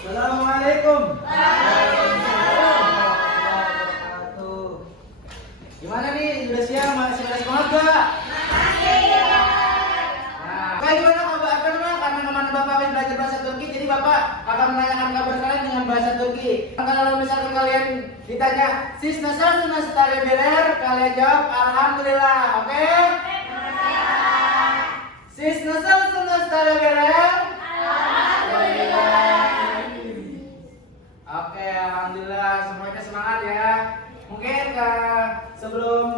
Assalamualaikum. Gimana nih? Sudah siang? Masih pada semangat gak? Nah, gimana kabar? Karena kemarin Bapak habis belajar bahasa Turki, jadi Bapak akan menanyakan kabar kalian dengan bahasa Turki. Kalau misalkan kalian ditanya, "Siz nasılsınız talebeler?" Kalian jawab, "Alhamdulillah." Oke? Siz nasılsınız talebeler? Oke, alhamdulillah semuanya semangat ya. Mungkin sebelum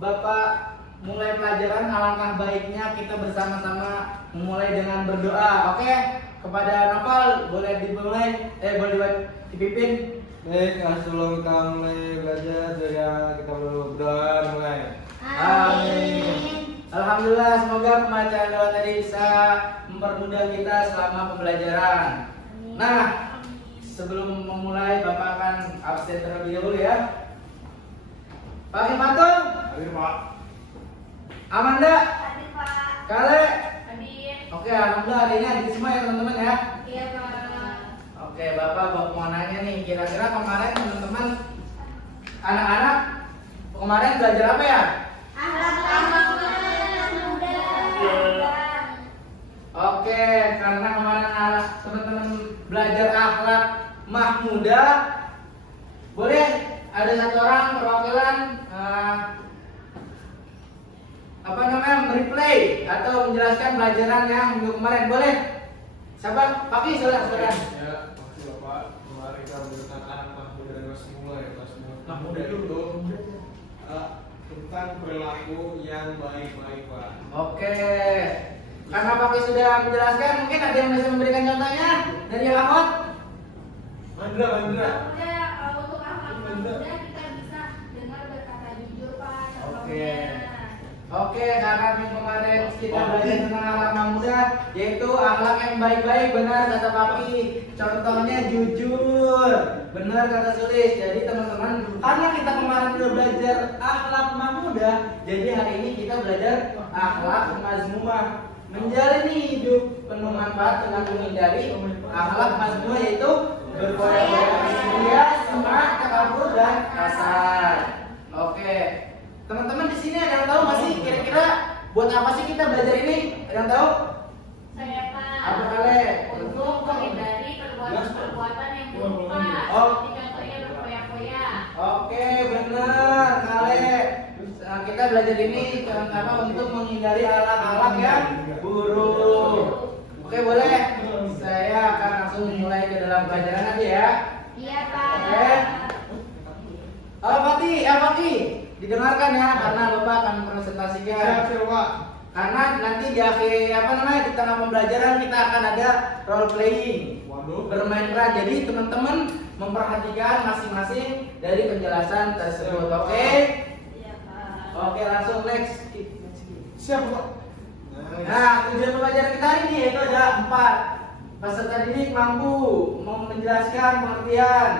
Bapak mulai pelajaran, alangkah baiknya kita bersama-sama memulai dengan berdoa. Oke? Kepada Noval boleh dimulai, boleh dipimpin. Baik, sebelum kita mulai belajar, ya kita berdoa mulai. Amin. Alhamdulillah, semoga pembacaan doa tadi bisa mempermudah kita selama pembelajaran. Nah, sebelum memulai Bapak akan absen terlebih dahulu ya. Pak Imatul, Hadir, Pak. Amanda, Hadir, Pak. Kale. Hadir. Oke, alhamdulillah hari ini hadir semua ya teman-teman ya. Iya, Pak. Oke, Bapak mau nanya nih, kira-kira kemarin teman-teman anak-anak kemarin belajar apa ya? Oke, karena kemarin anak teman-teman belajar akhlak mahmudah, boleh ada satu orang perwakilan mereplay atau menjelaskan pelajaran yang minggu kemarin, boleh? Siapa? Papi, silakan. Ya, makasih Bapak. Kemarin kita belajar anak mahmudah dari kelas mulai. Kelas mahmudah itu tentang perilaku yang baik-baik, Pak. Oke. Karena Papi sudah menjelaskan, mungkin ada yang bisa memberikan contohnya dari yang Ahmad? Mandra. Udah, untuk akhlak muda kita bisa dengar berkata jujur, Pak. Oke. Oke, karena minggu kemarin kita belajar tentang akhlak muda, yaitu akhlak yang baik-baik, benar kata Papi. Contohnya jujur, benar kata Sulis. Jadi teman-teman, karena kita kemarin sudah belajar akhlak muda, jadi hari ini kita belajar akhlak mazmumah, menjalani hidup penuh manfaat dengan menghindari akhlak mazmumah, yaitu berpoya-poya mulia, semangat, takabur, dan kasar. Oke. Teman-teman di sini ada yang tahu nggak sih kira-kira buat apa sih kita belajar ini? Ada yang tahu? Saya, Pak. Apa kalian? Untuk menghindari perbuatan-perbuatan yang buruk, Pak. Oh. Seperti contohnya berpoya-poya. Oke, benar kalian. Nah, kita belajar ini karena untuk menghindari alat-alat yang buruk. Oke, boleh? Saya akan langsung mulai ke dalam pelajaran aja ya. Iya, Pak. Oke. Fatih, didengarkan ya, karena Bapak akan presentasikan. Siap, Pak. Karena nanti di akhir di tengah pembelajaran kita akan ada role playing, Waduh. bermain peran. Jadi teman-teman memperhatikan masing-masing dari penjelasan tersebut. Oke? Iya, Pak. Oke, langsung next. Siap, Pak. Nah, tujuan pembelajaran kita hari ini yaitu ada 4. Peserta didik mampu menjelaskan pengertian.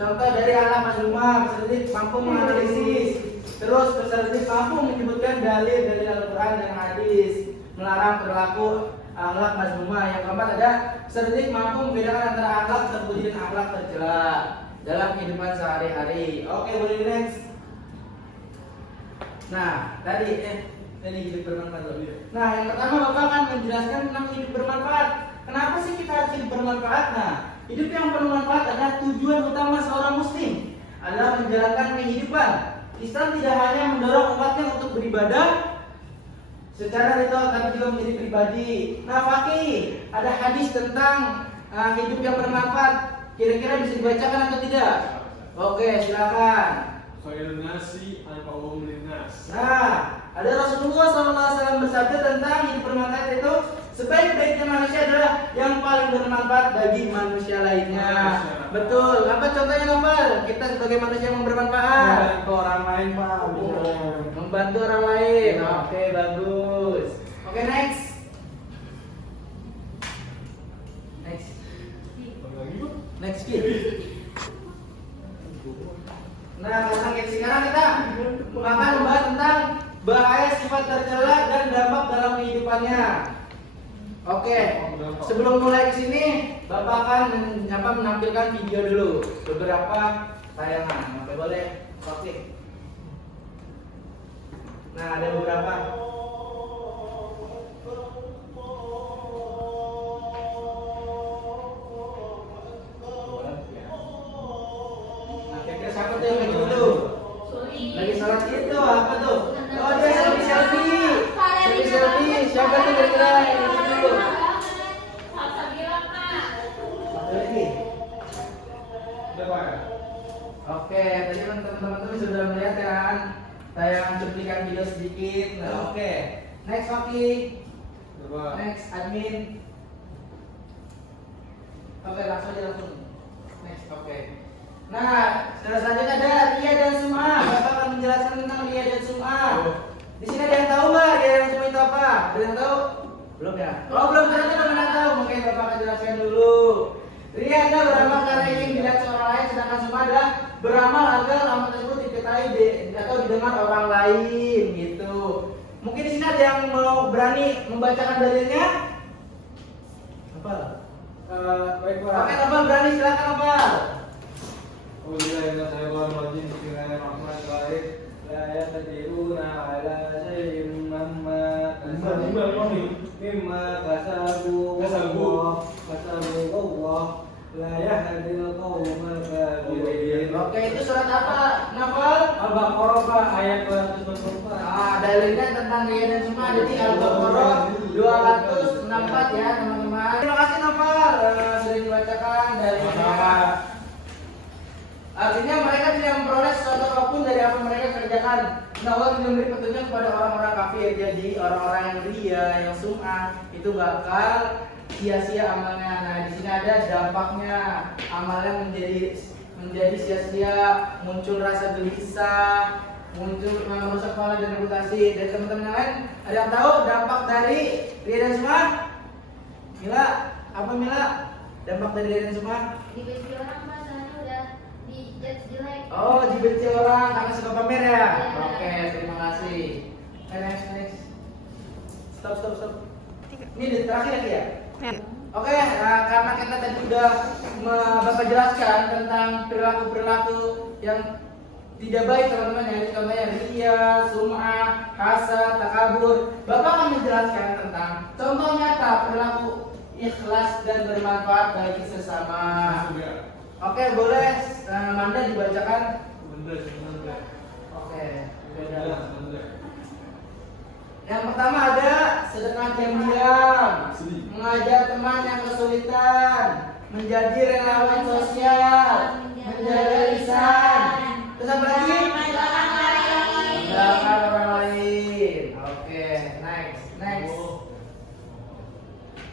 Contoh dari alam mazmumah, peserta didik mampu menganalisis. Terus peserta didik mampu menyebutkan dalil dari Al-Quran dan hadis melarang perilaku akhlak mazmumah. Yang keempat ada peserta didik mampu membedakan antara akhlak terpuji dan akhlak tercela dalam kehidupan sehari-hari. Oke, boleh di next. Nah, tadi hidup bermanfaat dulu. Nah, yang pertama Bapak akan menjelaskan tentang hidup bermanfaat. Kenapa sih kita harus hidup bermanfaat? Nah, hidup yang bermanfaat adalah tujuan utama seorang muslim adalah menjalankan kehidupan. Islam tidak hanya mendorong umatnya untuk beribadah secara ritual, tapi juga menjadi pribadi. Nah, Fakih, ada hadis tentang hidup yang bermanfaat. Kira-kira bisa dibacakan atau tidak? Oke, silakan. Khairun nasi anfa'uhum linnas. Nah, ada Rasulullah SAW bersabda tentang hidup bermanfaat itu sebaik-baiknya manusia adalah yang paling bermanfaat bagi manusia lainnya. Betul. Apa contohnya Novel? Kita sebagai manusia yang bermanfaat. Membantu orang lain, Pak. Membantu orang lain. Oke, bagus. Oke, next. Next kid. Nah, sekarang kita akan membahas tentang bahaya sifat tercela dan dampak dalam kehidupannya. Oke, sebelum mulai ke sini, Bapak akan menampilkan video dulu beberapa tayangan. Oke, boleh? Oke. Nah, ada beberapa. Nah, kira-kira siapa tuh yang lagi dulu? Lagi salat itu apa tuh? Oh, dia selfie. Siapa tuh kira-kira yang lagi dulu? Lagi. Udah Pak ya? Oke, tadi kan teman-teman sudah melihat kan tayangan cuplikan video sedikit. Nah, oke. Next Faki. Coba. Next admin. Oke, langsung aja langsung. Next, oke. Nah, selanjutnya ada Ria dan Suma. Bapak akan menjelaskan tentang Ria dan Suma. Di sini ada yang tahu nggak Ria dan Suma itu apa? Ada yang tahu? Belum ya? Oh, belum, ternyata belum ada yang tahu. Mungkin Bapak akan jelaskan dulu. Ria adalah beramal karena ingin dilihat seorang lain, sedangkan Suma adalah beramal agar amal tersebut diketahui atau didengar orang lain gitu. Mungkin di sini ada yang mau berani membacakan dalilnya? Apa? Baik Pak. Oke, apa berani silakan apa? Bismillahirrahmanirrahim. Bismillahirrahmanirrahim. La yaqdiruna ala syai'in mimma kasabu Allah la yahdil qaumal kafirin. Oke, itu surat apa? Nafal? Al-Baqarah Pak, ayat 264. Dalilnya tentang Ria dan Suma ada di Al-Baqarah 264 ya teman-teman. Terima kasih Nafal sudah dibacakan dalilnya. Artinya mereka tidak memperoleh sesuatu apapun dari apa mereka kerjakan. Nah, Allah tidak memberi petunjuk kepada orang-orang kafir. Jadi orang-orang yang ria, yang sum'ah itu bakal sia-sia amalnya. Nah, di sini ada dampaknya. Amalnya menjadi sia-sia, muncul rasa gelisah, muncul merusak kepala dan reputasi. Dan teman-teman yang lain, ada yang tahu dampak dari ria dan sum'ah? Mila, apa Mila? Dampak dari ria dan sum'ah? Dibenci orang Pak, soalnya udah dijudge jelek. Oh, dibenci orang karena suka pamer ya? Oke, terima kasih. Next. Stop. Ini terakhir lagi ya? Oke, karena kita tadi udah Bapak jelaskan tentang perilaku-perilaku yang tidak baik teman-teman ya, contohnya ria, sum'ah, hasad, takabur. Bapak akan menjelaskan tentang contoh nyata perilaku ikhlas dan bermanfaat bagi sesama. Oke, boleh Manda dibacakan? Benda. Oke. Yang pertama ada sedekah diam-diam, mengajar teman yang kesulitan, menjadi relawan sosial, menjaga lisan. Terus apa lagi? Mendoakan orang lain. Oke, next.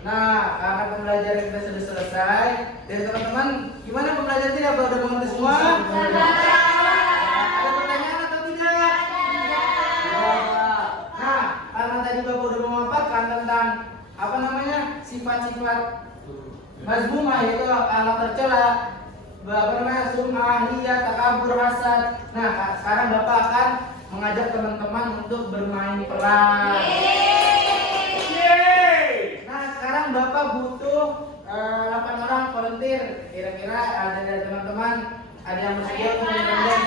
Nah, karena pembelajaran kita sudah selesai, dan teman-teman, gimana pembelajaran ini? Apa udah mengerti semua? Ada pertanyaan atau tidak? Nah, karena tadi Bapak udah memaparkan tentang sifat-sifat mazmumah, yaitu alat tercela, sum'ah, ria, takabur, hasad. Nah, sekarang Bapak akan mengajak teman-teman untuk bermain peran. Nah, sekarang Bapak butuh 8 orang volunteer. Kira-kira ada dari teman-teman ada yang bersedia untuk bermain?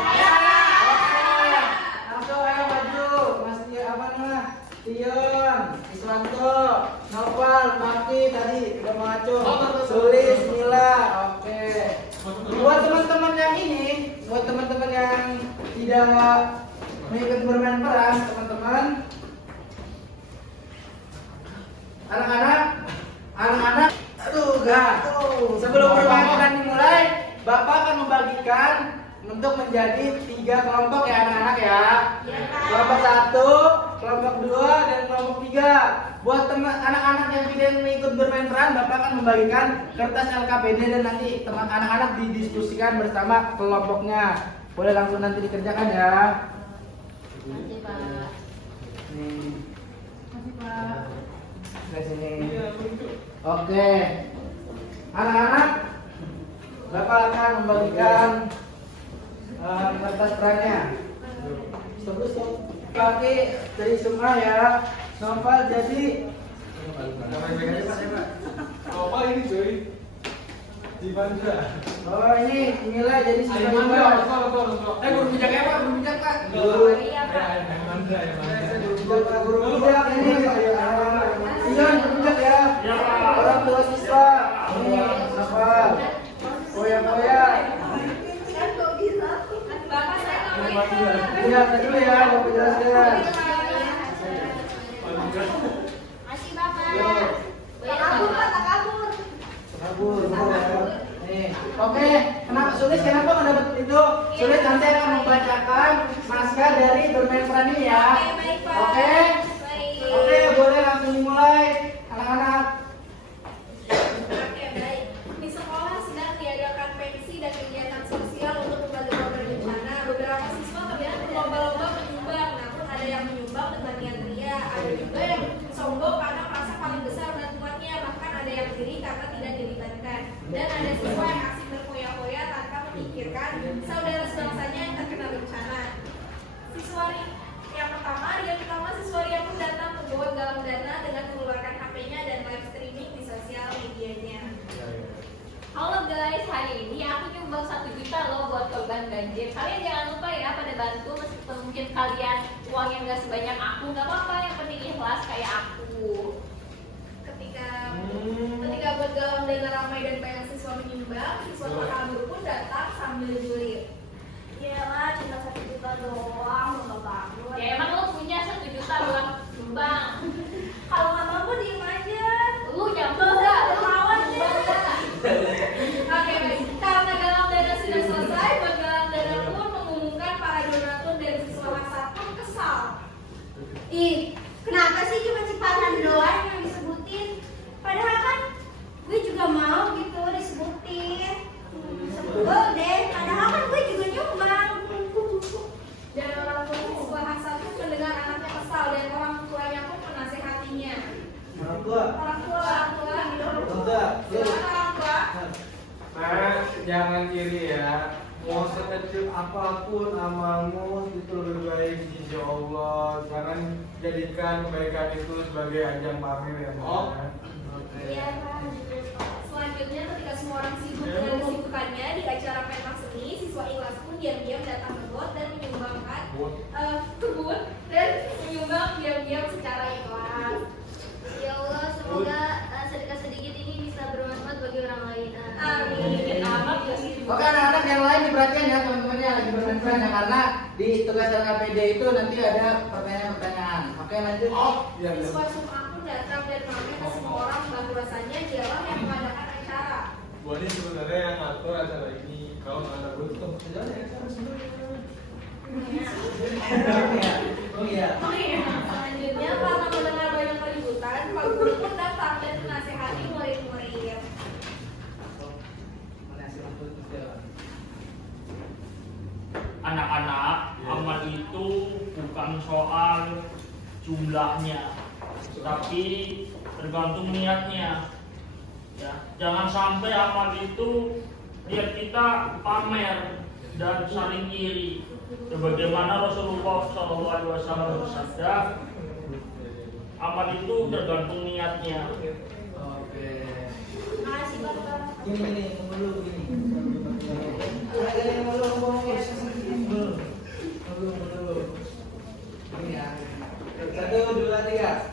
Langsung ayo maju. Mas Tion, Iswanto, Noval, Maki tadi udah mengacu. Sulis, Mila. Oke. Buat teman-teman yang ini, buat teman-teman yang tidak mengikuti bermain peran, teman-teman, anak-anak, sebelum bermain peran dimulai, Bapak akan membagikan untuk menjadi 3 kelompok ya anak-anak ya. Kelompok 1, kelompok 2, dan kelompok 3. Buat teman anak-anak yang tidak mengikut bermain peran, Bapak akan membagikan kertas LKPD dan nanti teman anak-anak didiskusikan bersama kelompoknya. Boleh langsung nanti dikerjakan ya. Makasih Pak. Makasih Pak. Di sini. Oke. Anak-anak, Bapak akan membagikan kertas perannya. Stop. Pakai dari semua ya. Novel jadi Apa ini cuy? Cimandra. Oh ini nilai jadi Ayo siswa Mandra, IPA. betul. Guru bijak apa? Guru bijak Pak? Guru. Iya, Pak. Mandra. Guru bijak ini. Ian guru bijak ya. Orang tua siswa. Ini apa? Koya. Kan kok bisa? Bapak saya namanya. Iya, dulu ya, Bapak jelaskan. Masih Bapak. Yo. Kabur, Pak, tak kabur. Kabur. Nih. Oke, Sulis kenapa nggak dapat itu? Sulis nanti akan membacakan naskah dari bermain peran ini ya. Oke, baik, Pak. Oke. Baik. Oke, boleh langsung dimulai, anak-anak. Oke, baik. Di sekolah sedang diadakan pensi dan kegiatan sosial untuk membantu korban bencana. Beberapa siswa terlihat berlomba-lomba menyumbang, namun ada yang menyumbang dengan niat ria, ada juga yang sombong karena merasa paling besar bantuannya, bahkan ada yang iri karena tidak dilibatkan. Dan ada siswa yang asik berfoya-foya tanpa memikirkan saudara sebangsanya yang terkena bencana. Siswa yang pertama siswa yang pun datang membawa galang dana dengan mengeluarkan HP-nya dan live streaming di sosial medianya. Halo guys, hari ini aku nyumbang 1 juta loh buat korban banjir. Kalian jangan lupa ya pada bantu, meskipun mungkin kalian uangnya nggak sebanyak aku, nggak apa-apa, yang penting ikhlas kayak aku. Ketika buat galang dana ramai dan banyak siswa menyumbang, siswa terkabur pun datang sambil julid. Ya lah, cuma 1 juta doang, nggak banget. Ya emang lo punya 1 juta buat sumbang. Kalau nggak mampu diem aja. Lu nyambung dah, lu lawan deh. Oke, baik. Karena galang dana sudah selesai, buat galang dana pun mengumumkan para donatur dari siswa masa pun kesal. Ih, kenapa sih cuma Cipanan doang yang disebutin? Padahal kan gue juga mau gitu disebutin. Sebel deh, padahal kan gue juga nyumbang. Dan orang tua siswa Hasan pun mendengar anaknya kesal dan orang tuanya pun menasehatinya. Orang tua. Silakan orang tua. Nah, jangan iri ya. Mau sekecil apapun amalmu itu lebih baik di sisi Allah. Jangan jadikan kebaikan itu sebagai ajang pamer ya. Iya, Pak. Selanjutnya ketika semua orang sibuk dengan kesibukannya di acara pentas seni, siswa ikhlas pun diam-diam datang ke got dan menyumbangkan kebun dan menyumbang diam-diam secara ikhlas. Ya Allah, semoga sedekah sedikit ini bisa bermanfaat bagi orang lain. Amin. Oke anak-anak yang lain diperhatikan ya teman-teman yang lagi bermain peran ya, karena di tugas LKPD itu nanti ada pertanyaan-pertanyaan. Oke lanjut. Iya. Siswa SMA pun datang dan mengatakan ke semua orang bahwasanya dialah yang mengadakan acara. Gua ini sebenarnya yang ngatur acara ini. Kalau nggak ada gue tuh jalan ya acara sebenarnya. Oh iya. Selanjutnya karena mendengar banyak keributan, Pak Guru pun datang dan menasehati murid-murid. Anak-anak, amal itu bukan soal jumlahnya, tapi tergantung niatnya. Ya, jangan sampai amal itu lihat kita pamer dan saling iri. Sebagaimana Rasulullah SAW bersabda, amal itu tergantung niatnya. Oke. Makasih Bapak. Gini, dulu begini. Ada yang belum ngomong ya? Belum. Ini ya. 1, 2, 3.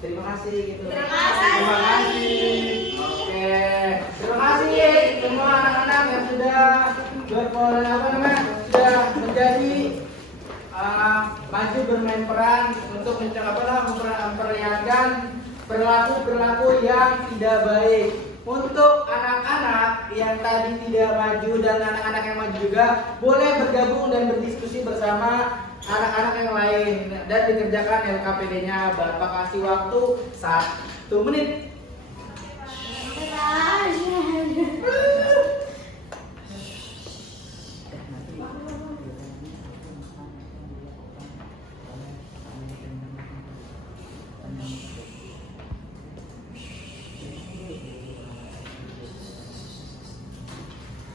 Terima kasih gitu. Terima kasih. Oke. Terima kasih semua anak-anak yang sudah sudah menjadi maju bermain peran untuk memperlihatkan perilaku yang tidak baik. Untuk anak-anak yang tadi tidak maju dan anak-anak yang maju juga boleh bergabung dan berdiskusi bersama anak-anak yang lain dan dikerjakan LKPD-nya. Bapak kasih waktu 1 menit.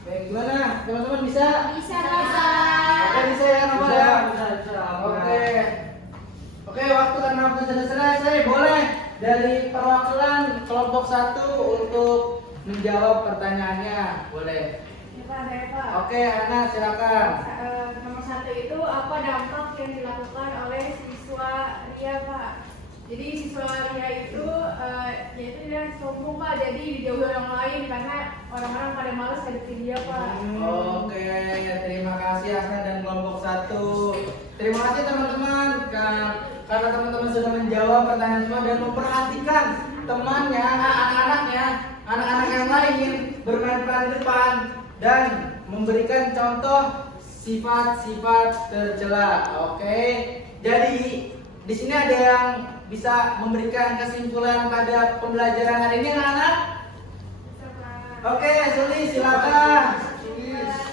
Baik, gimana? Teman-teman bisa? Bisa, Bapak. Oke, bisa ya, Bapak ya? Bisa. Oke, waktu karena waktu sudah selesai, boleh dari perwakilan kelompok 1 untuk menjawab pertanyaannya. Boleh. Ya, Pak, saya Pak. Oke, Ana silakan. Nomor 1 itu apa dampak yang dilakukan oleh siswa Ria, Pak? Jadi siswa Ria itu yaitu dia sombong, Pak. Jadi dijauhi orang lain karena orang-orang pada malas hadapin dia, Pak. Oke, terima kasih Asna dan kelompok 1. Terima kasih teman-teman karena teman-teman sudah menjawab pertanyaan semua dan memperhatikan temannya, anak-anak yang lain bermain peran depan dan memberikan contoh sifat-sifat tercela. Oke. Jadi di sini ada yang bisa memberikan kesimpulan pada pembelajaran hari ini, anak-anak? Oke, Suli silakan.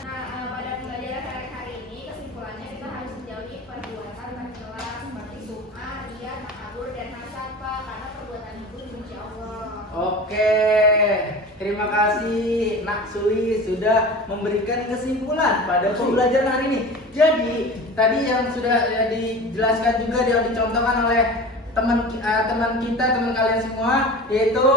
Nah, pada pembelajaran hari ini kesimpulannya kita harus menjauhi perbuatan tercela seperti sum'ah, riya, takabur, dan hasad, Pak, karena perbuatan itu dibenci Allah. Oke, terima kasih Nak Suli sudah memberikan kesimpulan pada pembelajaran hari ini. Jadi tadi yang sudah dijelaskan juga yang dicontohkan oleh teman kalian semua, yaitu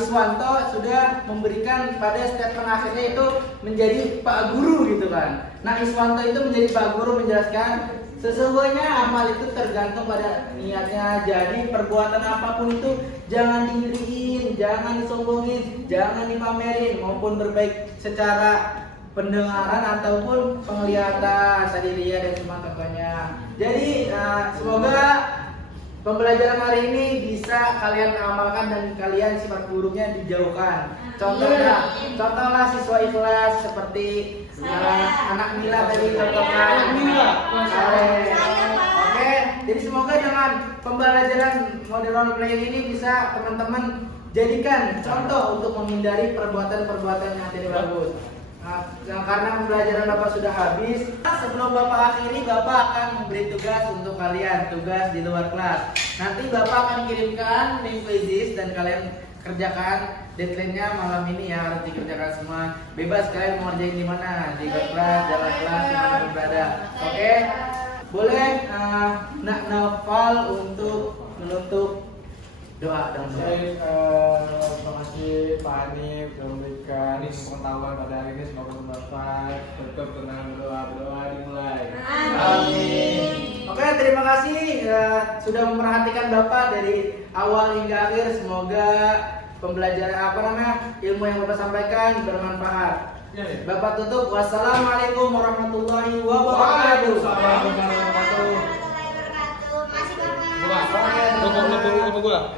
Iswanto sudah memberikan pada statement akhirnya itu menjadi Pak Guru gitu kan. Nah, Iswanto itu menjadi Pak Guru menjelaskan sesungguhnya amal itu tergantung pada niatnya. Jadi perbuatan apapun itu jangan diiriin, jangan disombongin, jangan dipamerin maupun berbaik secara pendengaran ataupun penglihatan tadi dia dan semua contohnya. Jadi semoga pembelajaran hari ini bisa kalian amalkan dan kalian sifat buruknya dijauhkan. Contohlah siswa ikhlas seperti anak Mila tadi contohkan. Oke, jadi semoga dengan pembelajaran model role playing ini bisa teman-teman jadikan contoh untuk menghindari perbuatan-perbuatan yang tidak bagus. Nah, karena pembelajaran Bapak sudah habis, sebelum Bapak akhiri, Bapak akan memberi tugas untuk kalian, tugas di luar kelas. Nanti Bapak akan kirimkan link quizzes dan kalian kerjakan. Deadline-nya malam ini ya, harus dikerjakan semua. Bebas kalian mau ngerjain di mana, di kelas, jalan kelas, di mana pun berada. Oke? Boleh Nak Naufal untuk menutup doa dan Baik, terima kasih Pak Hanif sudah memberikan pengetahuan pada hari ini, semoga bermanfaat. Tetap tenang, berdoa dimulai. Amin. Oke, terima kasih sudah memperhatikan Bapak dari awal hingga akhir. Semoga pembelajaran ilmu yang Bapak sampaikan bermanfaat. Bapak tutup. Wassalamualaikum warahmatullahi wabarakatuh. Waalaikumsalam warahmatullahi wabarakatuh. Masih Bapak. Gua.